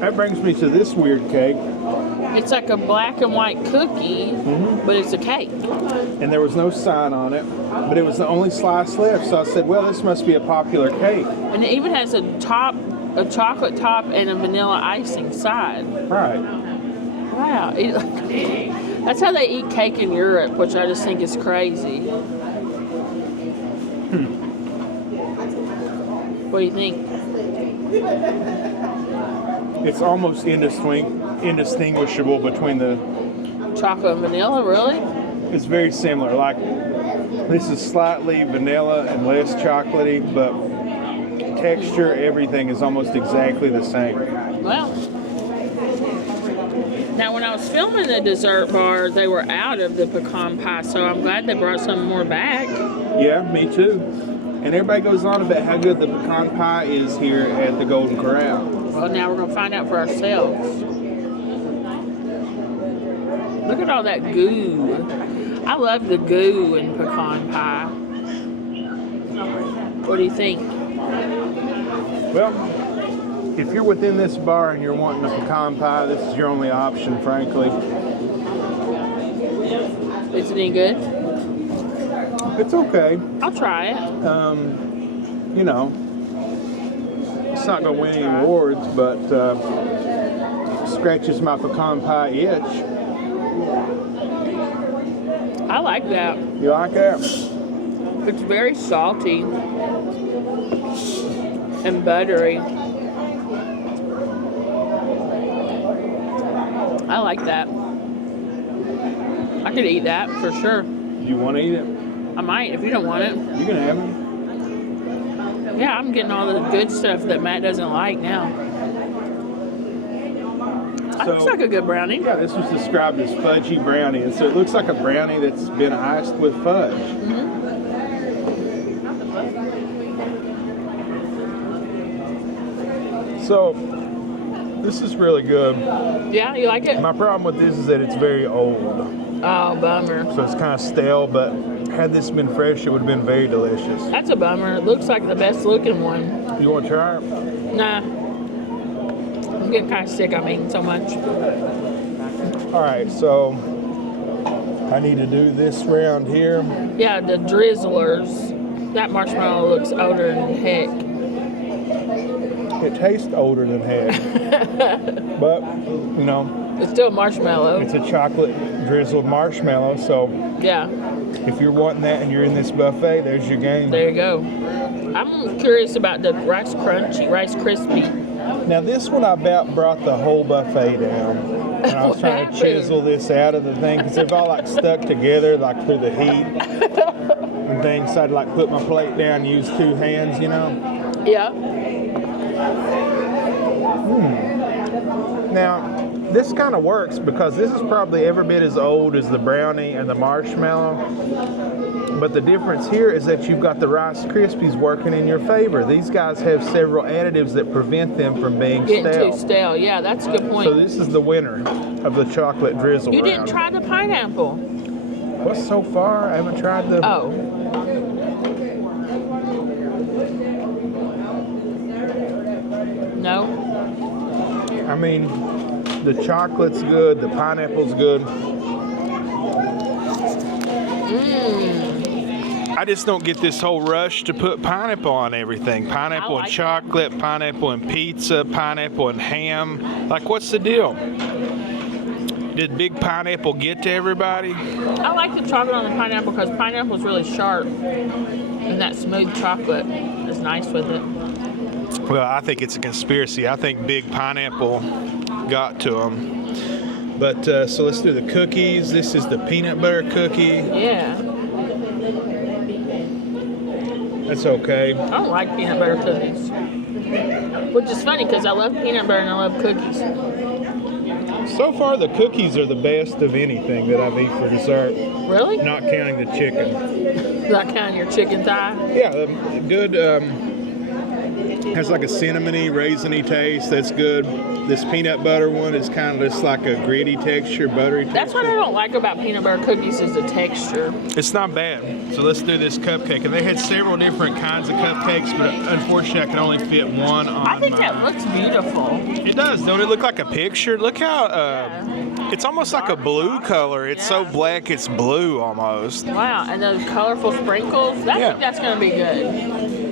That brings me to this weird cake. It's like a black and white cookie, but it's a cake. And there was no sign on it, but it was the only slice left. So I said, well, this must be a popular cake. And it even has a chocolate top and a vanilla icing side. Right. Wow. That's how they eat cake in Europe, which I just think is crazy. What do you think? It's almost indistinguishable between the... Chocolate and vanilla, really? It's very similar. Like, this is slightly vanilla and less chocolatey, but texture, everything is almost exactly the same. Well. Now, when I was filming the dessert bar, they were out of the pecan pie, so I'm glad they brought some more back. Yeah, me too. And everybody goes on about how good the pecan pie is here at the Golden Corral. Well, now we're going to find out for ourselves. Look at all that goo. I love the goo in pecan pie. What do you think? Well, if you're within this bar and you're wanting a pecan pie, this is your only option, frankly. Is it any good? It's okay. I'll try it. You know, it's not going to win any awards, but scratches my pecan pie itch. I like that. You like that? It's very salty and buttery. I like that. I could eat that for sure. You want to eat it? I might if you don't want it. You can have it. Yeah, I'm getting all the good stuff that Matt doesn't like now. That looks like a good brownie. Yeah, this was described as fudgy brownie, and so it looks like a brownie that's been iced with fudge. So, this is really good. Yeah, you like it? My problem with this is that it's very old. Oh, bummer. So it's kind of stale, but had this been fresh, it would have been very delicious. That's a bummer. It looks like the best looking one. You want to try it? Nah. I'm getting kind of sick. I'm eating so much. All right, so I need to do this round here. Yeah, the drizzlers. That marshmallow looks older than heck. It tastes older than heck. But, you know, It's still marshmallow. it's a chocolate drizzled marshmallow, so Yeah, if you're wanting that and you're in this buffet, there's your game. there you go. I'm curious about the Rice Krispie. Now this one I about brought the whole buffet down. And I was What trying happened? to chisel this out of the thing because they've all like stuck together like through the heat and things. So I'd like put my plate down, use two hands, you know. Yeah. Now this kind of works because this is probably every bit as old as the brownie and the marshmallow. But the difference here is that you've got the Rice Krispies working in your favor. These guys have several additives that prevent them from being Getting stale. too stale. Yeah, that's a good point. So this is the winner of the chocolate drizzle You didn't round. try the pineapple. What's so far? I haven't tried the... Oh. No? I mean, the chocolate's good, the pineapple's good. I just don't get this whole rush to put pineapple on everything. Pineapple I like and chocolate, pineapple and pizza, pineapple and ham. Like, what's the deal? Did Big Pineapple get to everybody? I like the chocolate on the pineapple because pineapple's really sharp. And that smooth chocolate is nice with it. Well, I think it's a conspiracy. I think Big Pineapple got to them. But, so let's do the cookies. This is the peanut butter cookie. Yeah. That's okay. I don't like peanut butter cookies. Which is funny because I love peanut butter and I love cookies. So far, the cookies are the best of anything that I've eaten for dessert, Really? not counting the chicken. Not counting your chicken thigh? Yeah, good. Has like a cinnamony, raisiny taste. That's good. This peanut butter one is kind of just like a gritty texture, buttery texture. That's what I don't like about peanut butter cookies is the texture. It's not bad. So let's do this cupcake. And they had several different kinds of cupcakes, but unfortunately I could only fit one on I think my... that looks beautiful. It does. Don't it look like a picture? Look how... It's almost like a blue color. It's so Yeah. black, it's blue almost. Wow, and those colorful sprinkles. I Yeah. think that's going to be good.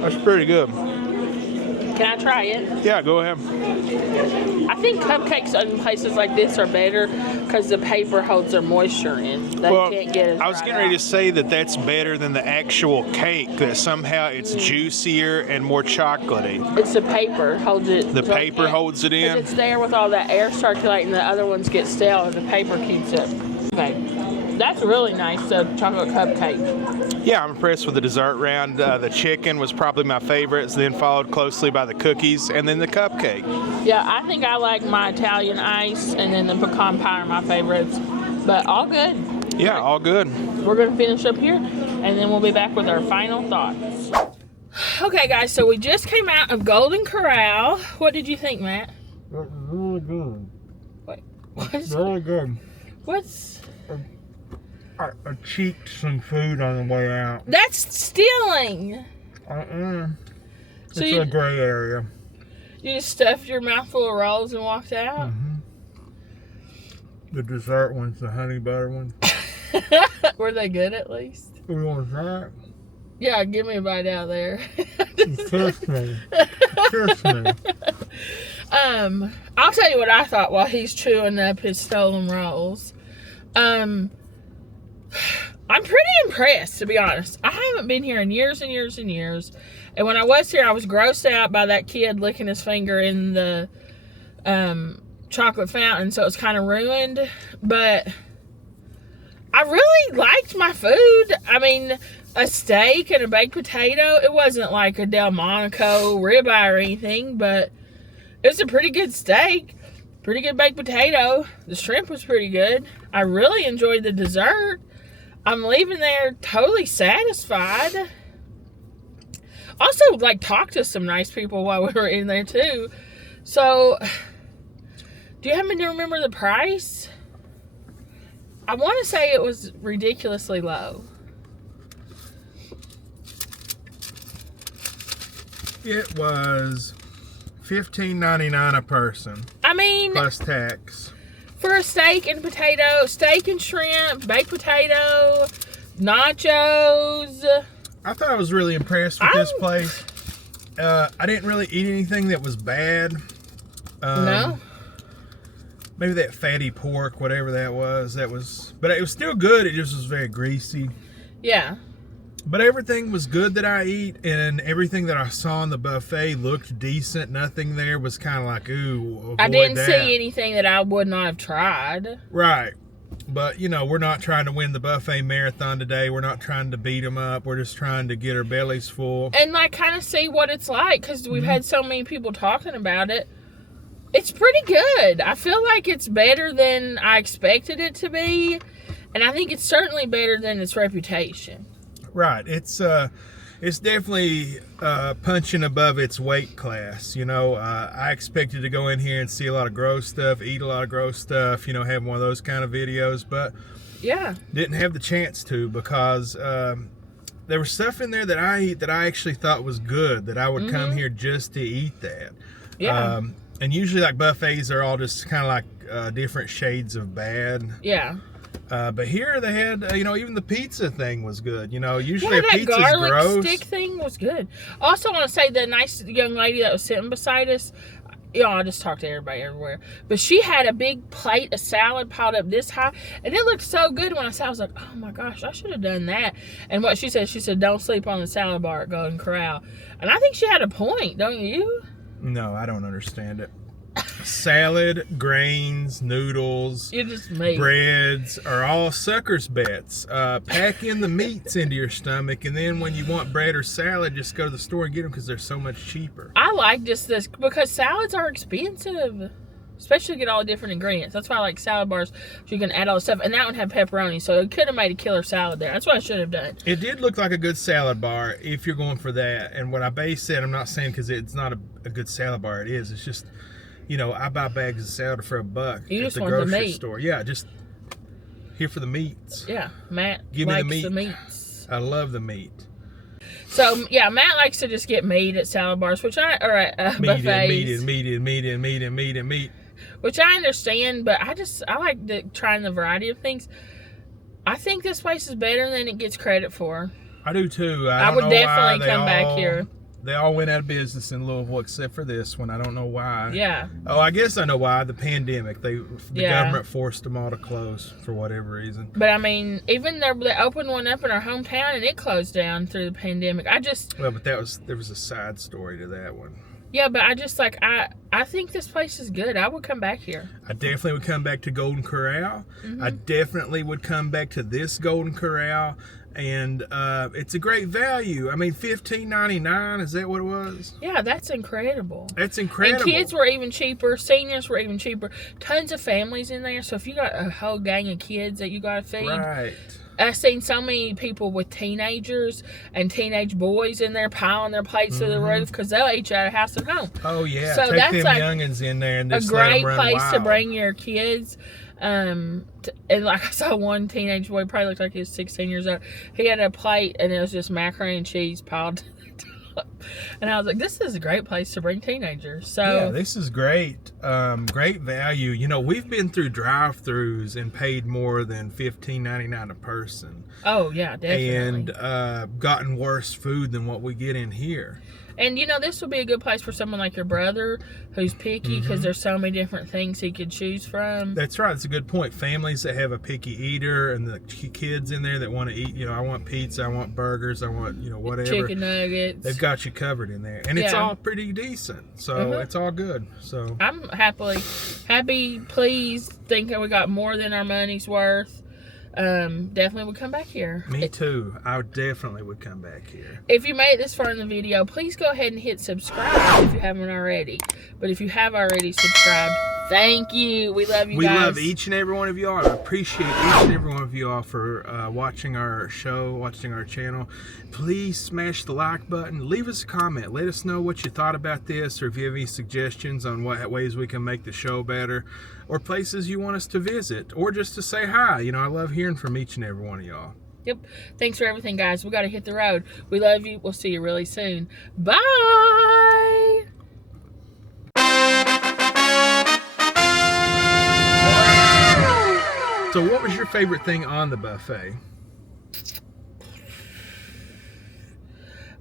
That's pretty good. Can I try it? Yeah, go ahead. I think cupcakes in places like this are better because the paper holds their moisture in. They can't get as I was dried getting ready to out. say that that's better than the actual cake, that somehow it's juicier and more chocolatey. It's the paper holds it. The so paper can't- holds it 'cause in? It's there with all that air circulating. The other ones get stale and the paper keeps it. Okay. That's really nice, the chocolate cupcake. Yeah, I'm impressed with the dessert round. The chicken was probably my favorite, then followed closely by the cookies and then the cupcake. Yeah, I think I like my Italian ice and then the pecan pie are my favorites. But all good. Yeah, all good. We're going to finish up here and then we'll be back with our final thoughts. Okay, guys, so we just came out of Golden Corral. What did you think, Matt? That's really good. Wait, what's... Really good. What's... I cheeked some food on the way out. That's stealing. It's So you- a gray area. You just stuffed your mouth full of rolls and walked out? The dessert one's the honey butter one. Were they good at least? Who wants that? Yeah, give me a bite out of there. Kiss me. Kiss me. I'll tell you what I thought while he's chewing up his stolen rolls. I'm pretty impressed, to be honest. I haven't been here in years and years and years. And when I was here, I was grossed out by that kid licking his finger in the chocolate fountain, so it's kind of ruined. But I really liked my food. I mean, a steak and a baked potato. It wasn't like a Delmonico ribeye or anything, but it was a pretty good steak. Pretty good baked potato. The shrimp was pretty good. I really enjoyed the dessert. I'm leaving there totally satisfied. Also, like, talked to some nice people while we were in there, too. So, do you happen to remember the price? I want to say it was ridiculously low. It was $15.99 a person. I mean, plus tax. For a steak and potato, steak and shrimp, baked potato, nachos. I thought I was really impressed with this place. I didn't really eat anything that was bad. No. Maybe that fatty pork, whatever that was. But it was still good. It just was very greasy. Yeah. But everything was good that I eat, and everything that I saw on the buffet looked decent. Nothing there was kind of like, ooh, avoid I didn't that. see anything that I would not have tried. Right. But, you know, we're not trying to win the buffet marathon today. We're not trying to beat them up. We're just trying to get our bellies full. And, like, kind of see what it's like, because we've had so many people talking about it. It's pretty good. I feel like it's better than I expected it to be, and I think it's certainly better than its reputation. Right. It's definitely punching above its weight class. You know, I expected to go in here and see a lot of gross stuff, eat a lot of gross stuff, you know, have one of those kind of videos, but yeah, didn't have the chance to because there was stuff in there that I eat that I actually thought was good, that I would come here just to eat that. Yeah. And usually, like, buffets are all just kind of like different shades of bad. Yeah. But here they had, you know, even the pizza thing was good. You know, usually yeah, a that pizza's garlic gross. stick thing was good. Also, want to say the nice young lady that was sitting beside us, you know, I just talked to everybody everywhere, but she had a big plate of salad piled up this high, and it looked so good. When I saw it, I was like, oh my gosh, I should have done that. And what she said, don't sleep on the salad bar at Golden Corral. And I think she had a point, don't you? No, I don't understand it. Salad, grains, noodles, You just made breads are all suckers bets. Pack in the meats into your stomach, and then when you want bread or salad, just go to the store and get them because they're so much cheaper. I like just this because salads are expensive, especially to get all the different ingredients. That's why I like salad bars, so you can add all the stuff. And that one had pepperoni, so it could have made a killer salad there. That's what I should have done. It did look like a good salad bar if you're going for that. And what I base said, I'm not saying because it's not a good salad bar. It is. It's just, you know, I buy bags of salad for $1 You at just the want the grocery meat. store. Yeah, just here for the meats. Yeah, Matt Give me the likes meat. the meats. I love the meat. So yeah, Matt likes to just get meat at salad bars, which I or at buffets, meat. which I understand. But I like trying the variety of things. I think this place is better than it gets credit for. I do too. I would definitely come back here. They all went out of business in Louisville except for this one. I don't know why. Yeah. Oh, I guess I know why. The pandemic. The Yeah. government forced them all to close for whatever reason. But I mean, even they opened one up in our hometown and it closed down through the pandemic. Well, but there was a side story to that one. Yeah, but I think this place is good. I would come back here. I definitely would come back to Golden Corral. I definitely would come back to this Golden Corral. And it's a great value. I mean, $15.99, is that what it was? Yeah, that's incredible. That's incredible. And kids were even cheaper. Seniors were even cheaper. Tons of families in there. So if you got a whole gang of kids that you got to feed. Right. I've seen so many people with teenagers and teenage boys in there piling their plates to the roof because they'll eat you out of house and home. Oh, yeah. So Take that's them like youngins in there and a just let great them run place to wild. bring your kids. And like I saw one teenage boy, probably looked like he was 16 years old. He had a plate and it was just macaroni and cheese piled to the top. And I was like, this is a great place to bring teenagers. So yeah, this is great. Great value. You know, we've been through drive-thrus and paid more than $15.99 a person. oh yeah, definitely. And gotten worse food than what we get in here. And, you know, this would be a good place for someone like your brother who's picky because there's so many different things he could choose from. That's right. It's a good point. Families that have a picky eater and the kids in there that want to eat, you know, I want pizza, I want burgers, I want, you know, whatever. Chicken nuggets. They've got you covered in there. And it's Yeah. all pretty decent. So it's all good. So I'm happily happy, pleased, thinking we got more than our money's worth. Definitely would come back here. Me too. I definitely would come back here. If you made it this far in the video, please go ahead and hit subscribe if you haven't already. But if you have already subscribed, thank you. We love you guys. We love each and every one of y'all. I appreciate each and every one of y'all for watching our show, watching our channel. Please smash the like button. Leave us a comment. Let us know what you thought about this, or if you have any suggestions on what ways we can make the show better, or places you want us to visit, or just to say hi. You know, I love hearing from each and every one of y'all. Yep. Thanks for everything, guys. We got to hit the road. We love you. We'll see you really soon. Bye. So what was your favorite thing on the buffet?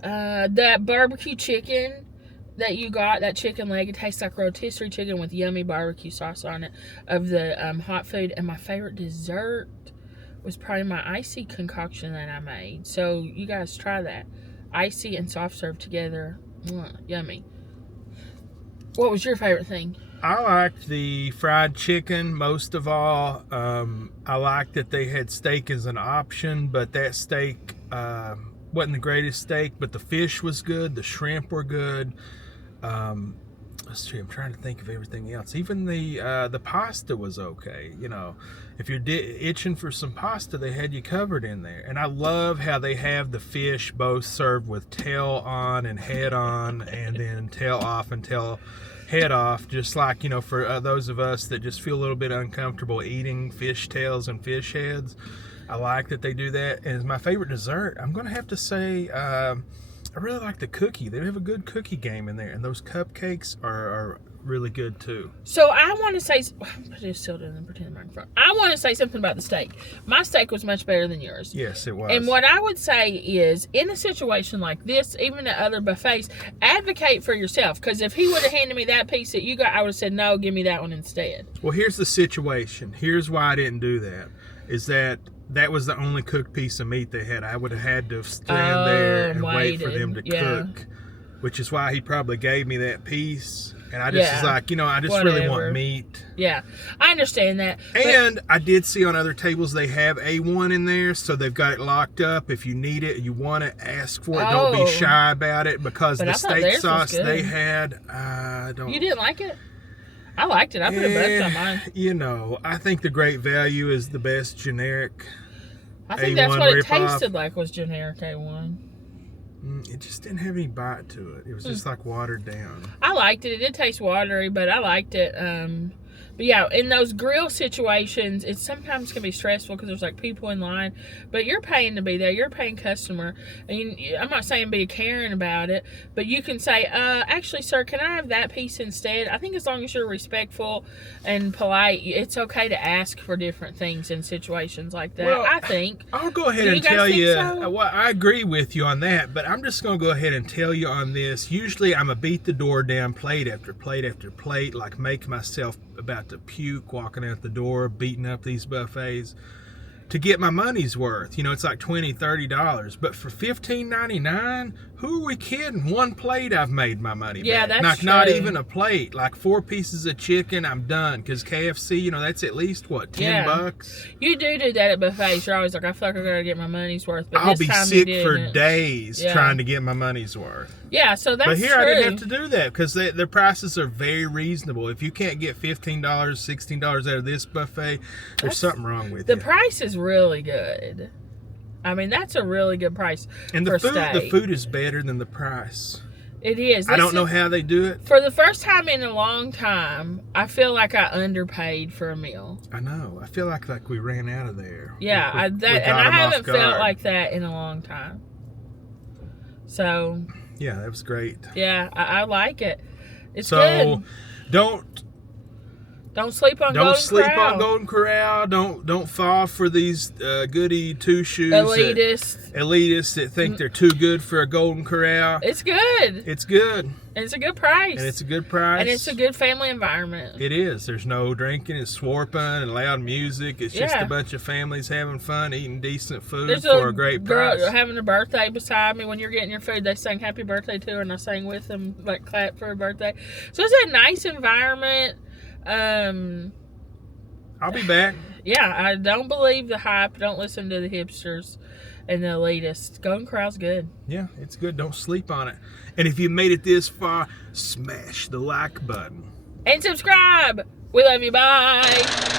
That barbecue chicken that you got, that chicken leg, it tastes like rotisserie chicken with yummy barbecue sauce on it, of the hot food. And my favorite dessert was probably my icy concoction that I made. So you guys try that. Icy and soft serve together. Yummy. What was your favorite thing? I liked the fried chicken most of all. I liked that they had steak as an option, but that steak wasn't the greatest steak, but the fish was good. The shrimp were good. Let's see, I'm trying to think of everything else. Even the pasta was okay. You know, if you're itching for some pasta, they had you covered in there. And I love how they have the fish both served with tail on and head on, and then tail off and tail head off, just like, you know, for those of us that just feel a little bit uncomfortable eating fish tails and fish heads. I like that they do that. And as my favorite dessert, I'm gonna have to say I really like the cookie. They have a good cookie game in there, and those cupcakes are really good too. So I want to say, I just still didn't pretend the microphone. I want to say something about the steak. My steak was much better than yours. Yes, it was. And what I would say is, in a situation like this, even at other buffets, advocate for yourself. Because if he would have handed me that piece that you got, I would have said, no, give me that one instead. Well, here's the situation. Here's why I didn't do that. Is that was the only cooked piece of meat they had. I would have had to stand there and wait for them to cook. Which is why he probably gave me that piece. And I just was like, you know, I just really want meat. Yeah, I understand that. And I did see on other tables they have A1 in there, so they've got it locked up. If you need it, you want it, ask for it. Don't be shy about it, because the steak sauce they had, I don't. You didn't like it? I liked it. I put a bunch on mine. You know, I think the Great Value is the best generic. I think that's what it tasted like, was generic A1. It just didn't have any bite to it. It was just like watered down. I liked it. It did taste watery, but I liked it. But yeah, in those grill situations, it sometimes can be stressful because there's like people in line, but you're paying to be there. You're a paying customer. And I'm not saying be a Karen about it, but you can say, actually, sir, can I have that piece instead? I think as long as you're respectful and polite, it's okay to ask for different things in situations like that. Well, I think. I'll go ahead and tell you, well, I agree with you on that, but I'm just going to go ahead and tell you on this. Usually I'm a beat the door down plate after plate after plate, like make myself about to puke walking out the door, beating up these buffets to get my money's worth. You know, it's like $20-$30, but for $15.99, who are we kidding? One plate, I've made my money back. That's true. Not even a plate, like 4 pieces of chicken, I'm done. Because KFC, you know, that's at least what, $10? You do that at buffets. You're always like, I feel like I gotta get my money's worth. But I'll be sick for days trying to get my money's worth. Yeah, so that's But here true. I didn't have to do that because their prices are very reasonable. If you can't get $15, $16 out of this buffet, there's something wrong with you. The price is really good. I mean, that's a really good price for steak. The food is better than the price. It is. I don't know how they do it. For the first time in a long time, I feel like I underpaid for a meal. I know. I feel like we ran out of there. Yeah, I haven't felt like that in a long time. So. Yeah, that was great. Yeah, I like it. It's good. Don't sleep on Golden Corral. Don't fall for these goody two-shoes elitists that think they're too good for a Golden Corral. It's good. It's good. And it's a good price. And it's a good price. And it's a good family environment. It is. There's no drinking and swarping and loud music. It's just a bunch of families having fun, eating decent food for a great price. Girl having a birthday beside me. When you're getting your food, they sing happy birthday to her, and I sang with them, like clap for her birthday. So it's a nice environment. I'll be back. Yeah, I don't believe the hype. Don't listen to the hipsters and the elitists. Golden Corral's good. Yeah, it's good. Don't sleep on it. And if you made it this far, smash the like button. And subscribe. We love you. Bye.